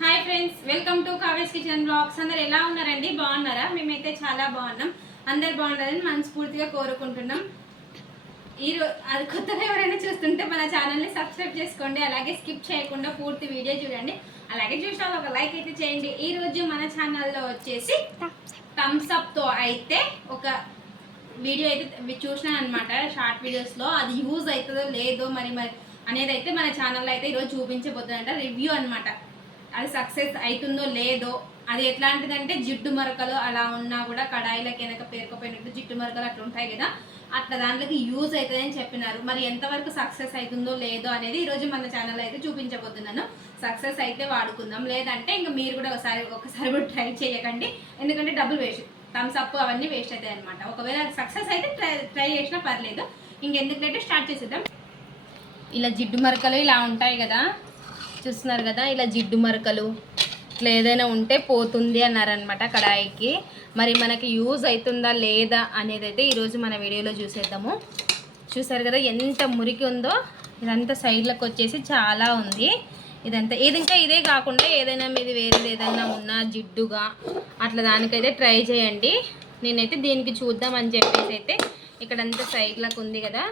Hi friends welcome to కావేస్ kitchen blogs అందరు ఎలా ఉన్నారండి? బాగున్నారా? మేమైతే చాలా బాగున్నాం. అందరు బాగుండాలని మనస్ఫూర్తిగా కోరుకుంటున్నాం. ఈ అది కొత్తగా ఎవరైనా చూస్తుంటే మన ఛానల్ని సబ్స్క్రైబ్ చేసుకోండి. అలాగే స్కిప్ చేయకుండా పూర్తి వీడియో చూడండి. అలాగే చూసిన వాళ్ళు ఒక లైక్ అయితే చేయండి. ఈ రోజు మన ఛానల్లో వచ్చేసి థమ్స్అప్తో అయితే ఒక వీడియో అయితే చూసినాను అనమాట షార్ట్ వీడియోస్లో. అది యూజ్ అవుతుందో లేదో మరి మరి అనేది అయితే మన ఛానల్లో అయితే ఈరోజు చూపించబోతుందంట రివ్యూ అన్నమాట. అది సక్సెస్ అవుతుందో లేదో అది ఎట్లాంటిదంటే జిడ్డు మరకలు అలా ఉన్నా కూడా కడాయిలకు వెనక పేరుకుపోయినట్టు జిడ్డు మరకలు అట్లా ఉంటాయి కదా అట్లా దాంట్లోకి యూజ్ అవుతుందని చెప్పినారు. మరి ఎంతవరకు సక్సెస్ అవుతుందో లేదో అనేది ఈరోజు మన ఛానల్ అయితే చూపించబోతున్నాను. సక్సెస్ అయితే వాడుకుందాం. లేదంటే ఇంకా మీరు కూడా ఒకసారి ఒకసారి కూడా ట్రై చేయకండి. ఎందుకంటే డబ్బులు వేస్ట్ థమ్స్ అప్ అవన్నీ వేస్ట్ అవుతాయి అనమాట ఒకవేళ సక్సెస్ అయితే ట్రై ట్రై చేసినా పర్లేదు. ఇంకెందుకంటే స్టార్ట్ చేసేద్దాం. ఇలా జిడ్డు మరకలు ఇలా ఉంటాయి కదా చూస్తున్నారు కదా ఇలా జిడ్డు మరకలు ఇట్లా ఏదైనా ఉంటే పోతుంది అన్నారనమాట కడాయికి. మరి మనకి యూజ్ అవుతుందా లేదా అనేది అయితే ఈరోజు మన వీడియోలో చూసేద్దాము. చూసారు కదా ఎంత మురికి ఉందో ఇదంతా సైడ్లకు వచ్చేసి చాలా ఉంది. ఇదంతా ఇది ఇంకా ఇదే కాకుండా ఏదైనా మీది వేరేది ఏదైనా ఉన్నా జిడ్డుగా అట్లా దానికైతే ట్రై చేయండి. నేనైతే దీనికి చూద్దామని చెప్పేసి అయితే ఇక్కడంతా సైడ్లకు ఉంది కదా.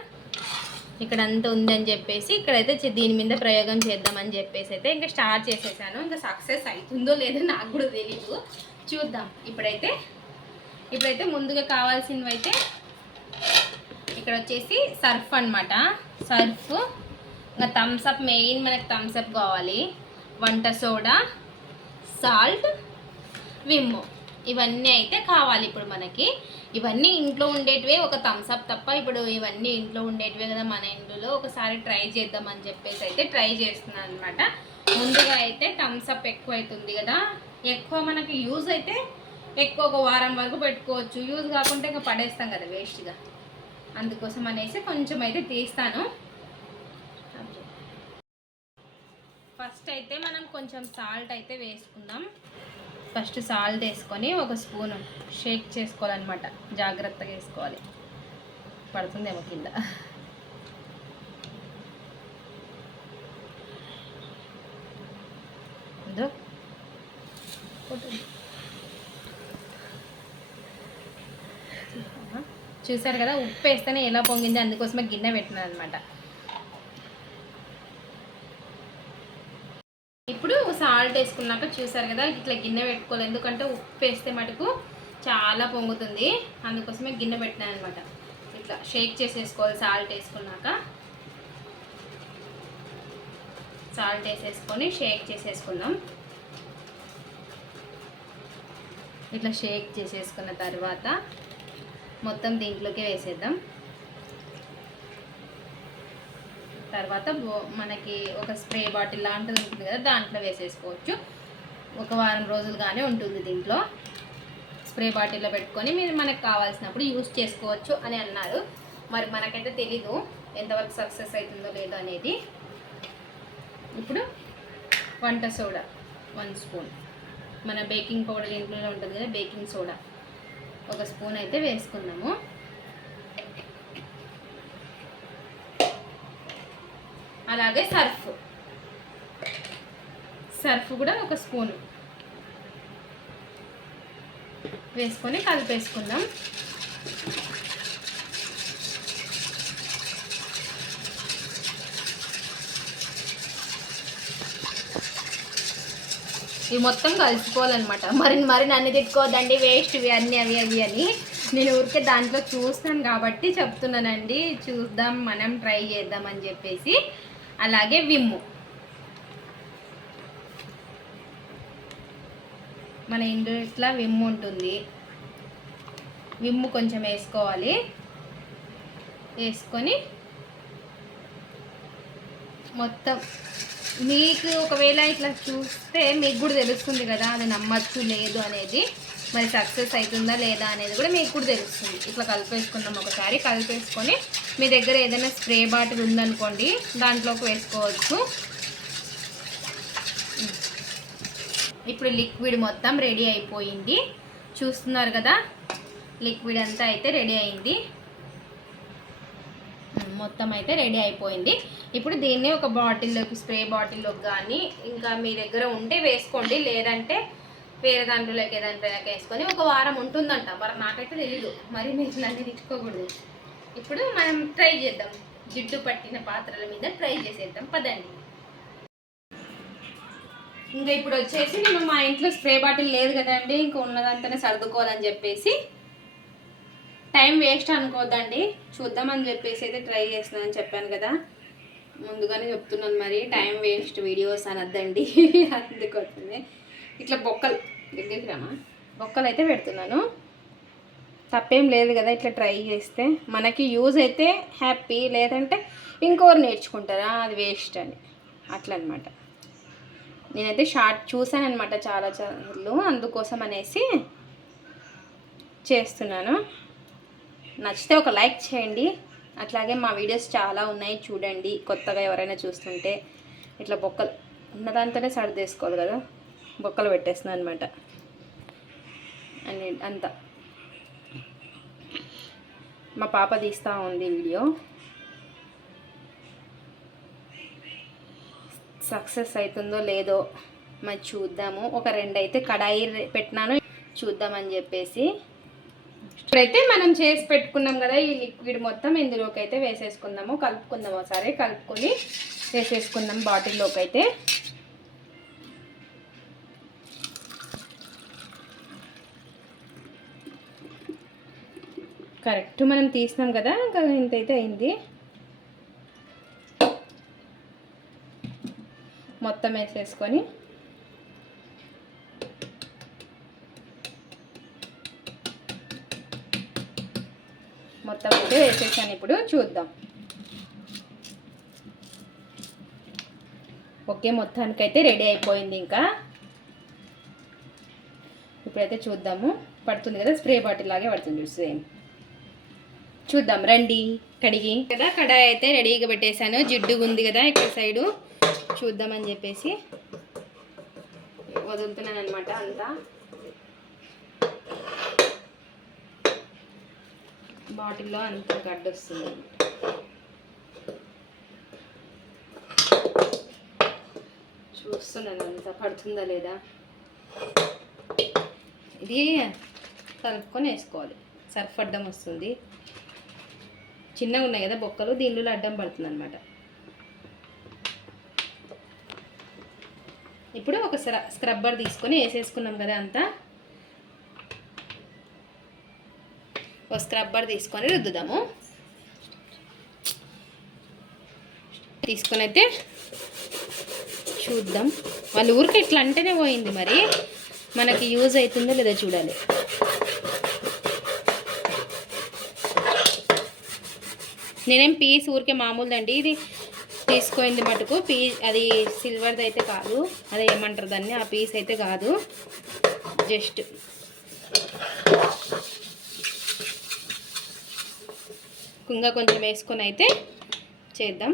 ఇక్కడ అంతా ఉందని చెప్పేసి ఇక్కడైతే దీని మీద ప్రయోగం చేద్దామని చెప్పేసి అయితే ఇంకా స్టార్ట్ చేసేసాను. ఇంకా సక్సెస్ అవుతుందో లేదో నాకు కూడా తెలీదు. చూద్దాం. ఇప్పుడైతే ఇప్పుడైతే ముందుగా కావాల్సినవి అయితే ఇక్కడ వచ్చేసి సర్ఫ్ అన్నమాట. సర్ఫ్. ఇంకా థమ్స్అప్ మెయిన్ మనకు థమ్స్అప్ కావాలి. వంట సోడా సాల్ట్ విమ్మో ఇవన్నీ అయితే కావాలి ఇప్పుడు మనకి. ఇవన్నీ ఇంట్లో ఉండేటివే ఒక థమ్స్ అప్ తప్ప ఇప్పుడు ఇవన్నీ ఇంట్లో ఉండేటివే కదా మన ఇంట్లో ఒకసారి ట్రై చేద్దామని చెప్పేసి అయితే ట్రై చేస్తున్నాను అనమాట ముందుగా అయితే థమ్స్ అప్ ఎక్కువ అవుతుంది కదా. ఎక్కువ మనకి యూజ్ అయితే ఎక్కువ ఒక వారం వరకు పెట్టుకోవచ్చు. యూజ్ కాకుండా ఇంకా పడేస్తాం కదా వేస్ట్గా అందుకోసం అనేసి కొంచెం అయితే తీస్తాను. ఫస్ట్ అయితే మనం కొంచెం సాల్ట్ అయితే వేసుకుందాం. ఫస్ట్ సాల్ట్ వేసుకొని ఒక స్పూన్ షేక్ చేసుకోవాలన్నమాట. జాగ్రత్తగా వేసుకోవాలి. పడుతుందేమో కింద. చూసారు కదా? ఉప్పు వేస్తేనే ఎలా పొంగింది అందుకోసమే గిన్నె పెట్టినాను అనమాట ఇప్పుడు సాల్ట్ వేసుకున్నాక చూసారు కదా ఇట్లా గిన్నె పెట్టుకోవాలి. ఎందుకంటే ఉప్పు వేస్తే మటుకు చాలా పొంగుతుంది. అందుకోసమే గిన్నె పెట్టినాను అనమాట ఇట్లా షేక్ చేసేసుకోవాలి సాల్ట్ వేసుకున్నాక. సాల్ట్ వేసేసుకొని షేక్ చేసేసుకుందాం. ఇట్లా షేక్ చేసేసుకున్న తర్వాత మొత్తం దీంట్లోకి వేసేద్దాం. తర్వాత మనకి ఒక స్ప్రే బాటిల్ లాంటిది ఉంటుంది కదా దాంట్లో వేసేసుకోవచ్చు. ఒక వారం రోజులుగానే ఉంటుంది దీంట్లో. స్ప్రే బాటిల్లో పెట్టుకొని మీరు మనకు కావాల్సినప్పుడు యూస్ చేసుకోవచ్చు అని అన్నారు. మరి మనకైతే తెలీదు ఎంతవరకు సక్సెస్ అవుతుందో లేదో అనేది. ఇప్పుడు వంట సోడా వన్ స్పూన్. మన బేకింగ్ పౌడర్ ఇంట్లో ఉంటుంది కదా బేకింగ్ సోడా. ఒక స్పూన్ అయితే వేసుకుందాము. అలాగే సర్ఫ్. సర్ఫ్ కూడా ఒక స్పూన్. వేసుకొని కలిపేసుకుందాం. ఇవి మొత్తం కలుసుకోవాలన్నమాట మరి మరి నన్ను తిట్టుకోవద్దండి వేస్ట్ ఇవి అన్నీ అవి అవి అని. నేను ఊరికే దాంట్లో చూస్తాను కాబట్టి చెప్తున్నానండి. చూద్దాం మనం ట్రై చేద్దాం అని చెప్పేసి. అలాగే విమ్ము. మన ఇంట్లో ఇట్లా విమ్ము ఉంటుంది. విమ్ము కొంచెం వేసుకోవాలి. వేసుకొని మొత్తం మీకు ఒకవేళ ఇట్లా చూస్తే మీకు కూడా తెలుస్తుంది కదా అది నమ్మచ్చు లేదు అనేది. మరి సక్సెస్ అవుతుందా లేదా అనేది కూడా మీకు కూడా తెలుస్తుంది. ఇట్లా కలిపేసుకున్నాం ఒకసారి. కలిపేసుకొని మీ దగ్గర ఏదైనా స్ప్రే బాటిల్ ఉందనుకోండి దాంట్లోకి వేసుకోవచ్చు. ఇప్పుడు లిక్విడ్ మొత్తం రెడీ అయిపోయింది. చూస్తున్నారు కదా లిక్విడ్ అంతా అయితే రెడీ అయింది. మొత్తం అయితే రెడీ అయిపోయింది. ఇప్పుడు దీన్ని ఒక బాటిల్లోకి స్ప్రే బాటిల్లోకి కానీ ఇంకా మీ దగ్గర ఉంటే వేసుకోండి. లేదంటే వేరే దాంట్లోకి ఏదంటే వేసుకొని ఒక వారం ఉంటుందంట. మరి నాకైతే తెలీదు. మరి మీరు నన్ను తిట్టుకోకూడదు. ఇప్పుడు మనం ట్రై చేద్దాం. జిడ్డు పట్టిన పాత్రల మీద ట్రై చేసేద్దాం. పదండి. ఇంకా ఇప్పుడు వచ్చేసి నేను మా ఇంట్లో స్ప్రే బాటిల్ లేదు కదండి ఇంకా ఉన్నదంతానే సర్దుకోవాలని చెప్పేసి టైం వేస్ట్ అనుకోవద్దండి చూద్దామని చెప్పేసి అయితే ట్రై చేస్తున్నానని చెప్పాను కదా. ముందుగానే చెప్తున్నాను మరి టైం వేస్ట్ వీడియోస్ అనొద్దండి. అందుకోసమే. ఇట్లా బొక్కలు దగ్గరికి రామా? బొక్కలు అయితే పెడుతున్నాను. తప్పేం లేదు కదా ఇట్లా ట్రై చేస్తే. మనకి యూజ్ అయితే హ్యాపీ లేదంటే ఇంకోరు నేర్చుకుంటారా అది వేస్ట్ అని. అట్లా అనమాట నేనైతే షార్ట్ చూసాను అనమాట చాలా సార్లు అందుకోసం అనేసి చేస్తున్నాను. నచ్చితే ఒక లైక్ చేయండి. అట్లాగే మా వీడియోస్ చాలా ఉన్నాయి చూడండి. కొత్తగా ఎవరైనా చూస్తుంటే ఇట్లా బొక్కలు ఉన్నదాంతోనే సర్దేసుకోవాలి కదా. బొక్కలు పెట్టేస్తున్నాను అనమాట. అని అంతా. మా పాప తీస్తూ ఉంది వీడియో. సక్సెస్ అవుతుందో లేదో మరి చూద్దాము. ఒక రెండు అయితే కడాయి పెట్టినాను. చూద్దామని చెప్పేసి. ఇప్పుడైతే మనం చేసి పెట్టుకున్నాం కదా ఈ లిక్విడ్ మొత్తం. ఇందులోకి అయితే వేసేసుకుందాము. కలుపుకుందాం ఒకసారి. కలుపుకొని వేసేసుకుందాం బాటిల్లోకి అయితే కరెక్ట్. మనం తీసినాం కదా ఇంకా ఇంతైతే అయింది. మొత్తం వేసేసుకొని. మొత్తం అయితే వేసేసాను ఇప్పుడు చూద్దాం. ఓకే మొత్తానికైతే రెడీ అయిపోయింది ఇంకా. ఇప్పుడైతే చూద్దాము. పడుతుంది కదా స్ప్రే బాటిల్ లాగే పడుతుంది సేమ్. చూద్దాం రండి. కడిగి. కదా కడాయి అయితే రెడీగా పెట్టేశాను. జిడ్డు ఉంది కదా ఇక్కడ సైడు. చూద్దామని చెప్పేసి వదులుతున్నాను అనమాట అంతా. బాటిల్లో అంత గడ్డ వస్తుంది చూస్తున్నాను అంత పడుతుందా లేదా? ఇది కలుపుకొని వేసుకోవాలి. సర్ఫ్ అడ్డం వస్తుంది. చిన్నగా ఉన్నాయి కదా బొక్కలు దీనిలో అడ్డం పడుతుంది అనమాట ఇప్పుడు ఒక స్క్రబ్బర్ తీసుకొని వేసేసుకున్నాం కదా అంతా. ఒక స్క్రబ్బర్ తీసుకొని రుద్దుదాము. తీసుకొని అయితే చూద్దాం. వాళ్ళ ఊరికి ఇట్లా అంటేనే పోయింది మరి. మనకి యూజ్ అవుతుందో లేదో చూడాలి. నేనేం పీస్ ఊరికే మామూలుదండి. ఇది తీసుకోయింది మటుకు. పీ అది సిల్వర్ది అయితే కాదు. అదే ఏమంటారు దాన్ని? ఆ పీస్ అయితే కాదు. జస్ట్. ఇంకా కొంచెం వేసుకొని అయితే చేద్దాం.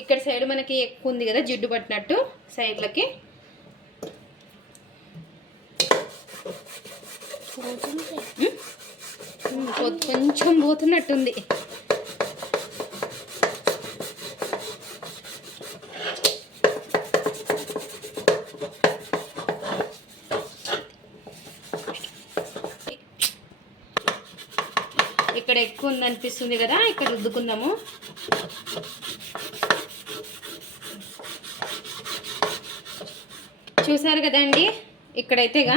ఇక్కడ సైడ్ మనకి ఎక్కువ ఉంది కదా జిడ్డు పట్టినట్టు సైడ్లకి. కొంచెం పోతున్నట్టుంది. ఇక్కడ ఎక్కువ ఉంది అనిపిస్తుంది కదా ఇక్కడ రుద్దుకుందాము. చూసారు కదండి? ఇక్కడైతేగా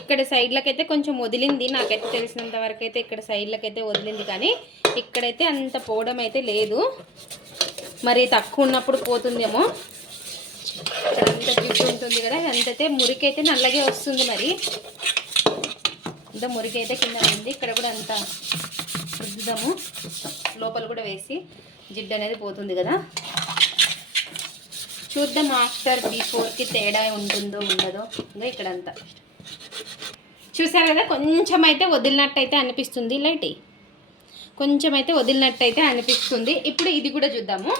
ఇక్కడ సైడ్లకైతే కొంచెం వదిలింది. నాకైతే తెలిసినంత వరకు అయితే ఇక్కడ సైడ్లకైతే వదిలింది కానీ ఇక్కడైతే అంత పోవడం అయితే లేదు. మరి తక్కువ ఉన్నప్పుడు పోతుందేమో. అంత జిడ్డు ఉంటుంది కదా అంతైతే మురికైతే నల్లగే వస్తుంది మరి. అంత మురికైతే కింద ఉంది. ఇక్కడ కూడా అంత రుద్దుదాము. లోపల కూడా వేసి జిడ్డు అనేది పోతుంది కదా. చూద్దాం ఆఫ్టర్ బిఫోర్కి తేడా ఉంటుందో ఉండదో. ఇంకా ఇక్కడంతా. చూసారు కదా? కొంచెం అయితే వదిలినట్టయితే అనిపిస్తుంది. లైట్? కొంచెం అయితే వదిలినట్టయితే అనిపిస్తుంది. ఇప్పుడు ఇది కూడా చూద్దాము.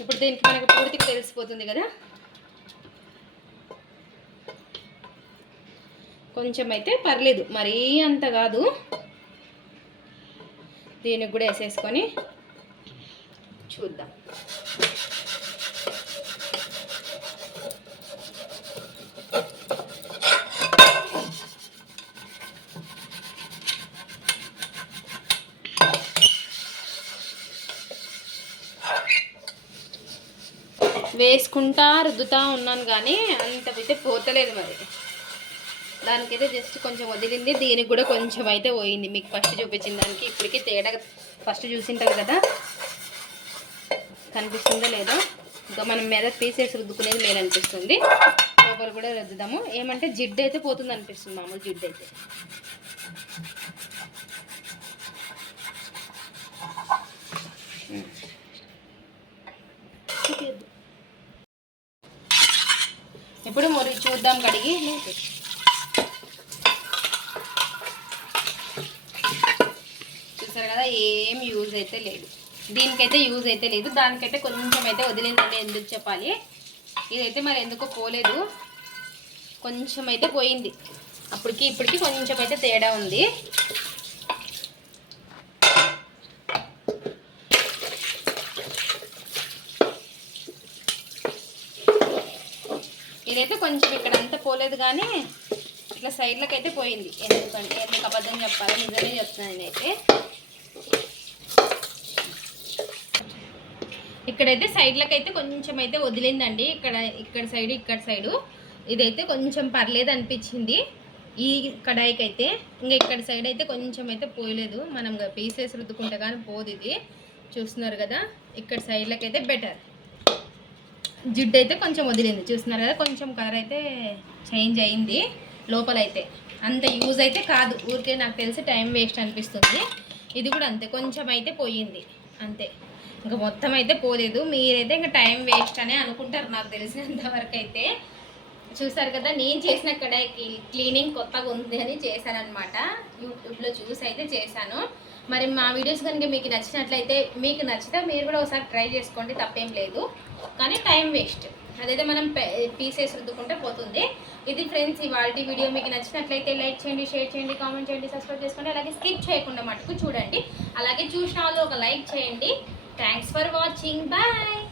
ఇప్పుడు దీనికి మనకు పూర్తిగా తెలిసిపోతుంది కదా? కొంచెం అయితే పర్లేదు. మరీ అంత కాదు. దీనికి కూడా వేసేసుకొని చూద్దాం. వేసుకుంటా రుద్దుతా ఉన్నాను కానీ అంతకైతే పోతలేదు మరి. దానికైతే జస్ట్ కొంచెం వదిలింది. దీనికి కూడా కొంచెం అయితే పోయింది. మీకు ఫస్ట్ చూపించిన దానికి ఇప్పటికి తేడా ఫస్ట్ చూసింటారు కదా? కనిపిస్తుందో లేదో? ఇంకా మనం మీద పీసెస్ రుద్దుకునేది మేలు అనిపిస్తుంది. లోపల కూడా రుద్దుదాము. ఏమంటే జిడ్డు అయితే పోతుంది అనిపిస్తుంది మామూలు జిడ్డు అయితే. ఇప్పుడు మరి చూద్దాం కడిగి. చూసారు కదా ఏం యూజ్ అయితే లేదు. దీనికైతే యూజ్ అయితే లేదు. దానికైతే కొంచెం అయితే వదిలిందండి ఎందుకు చెప్పాలి? ఇదైతే మరి ఎందుకో పోలేదు. కొంచెం అయితే పోయింది. అప్పటికి ఇప్పటికి కొంచెం అయితే తేడా ఉంది. ఇదైతే కొంచెం ఇక్కడ అంతా పోలేదు కానీ ఇట్లా సైడ్లకు అయితే పోయింది. ఎందుకంటే ఎందుకు అబద్ధం చెప్పాలి నిజమే చెప్తున్నాను నేనైతే. ఇక్కడైతే సైడ్లకు అయితే కొంచెం అయితే వదిలిందండి. ఇక్కడ ఇక్కడ సైడ్ ఇక్కడ సైడు. ఇదైతే కొంచెం పర్లేదు అనిపించింది ఈ కడాయికి అయితే ఇంకా ఇక్కడ సైడ్ అయితే కొంచెం అయితే పోయలేదు. మనం పీసెస్ రుద్దుకుంటే కానీ పోదు ఇది. చూస్తున్నారు కదా? ఇక్కడ సైడ్లకైతే అయితే బెటర్. జిడ్డు అయితే కొంచెం వదిలింది. చూస్తున్నారు కదా కొంచెం కలర్ అయితే చేంజ్ అయింది లోపలైతే. అంత యూజ్ అయితే కాదు. ఊరికే నాకు తెలిసి టైం వేస్ట్ అనిపిస్తుంది. ఇది కూడా అంతే. కొంచెం అయితే పోయింది. అంతే. ఇంకా మొత్తం అయితే పోలేదు. మీరైతే ఇంకా టైం వేస్ట్ అనే అనుకుంటారు నాకు తెలిసినంత వరకు అయితే. చూసారు కదా నేను చేసిన కడాయి క్లీనింగ్ కొత్తగా ఉంది అని చేశానమాట యూట్యూబ్లో చూసి అయితే చేశాను. మరి మా వీడియోస్ కనుక మీకు నచ్చినట్లయితే మీకు నచ్చితే మీరు కూడా ఒకసారి ట్రై చేసుకోండి తప్పేం లేదు. కానీ టైం వేస్ట్ అదైతే మనం పీసెస్ రుద్దుకుంటే పోతుంది. ఇది ఫ్రెండ్స్ ఇవాళ వీడియో మీకు నచ్చినట్లయితే లైక్ చేయండి షేర్ చేయండి కామెంట్ చేయండి సబ్స్క్రైబ్ చేసుకోండి. అలాగే స్కిప్ చేయకుండా మటుకు చూడండి. అలాగే చూసిన వాళ్ళు ఒక లైక్ చేయండి. Thanks for watching bye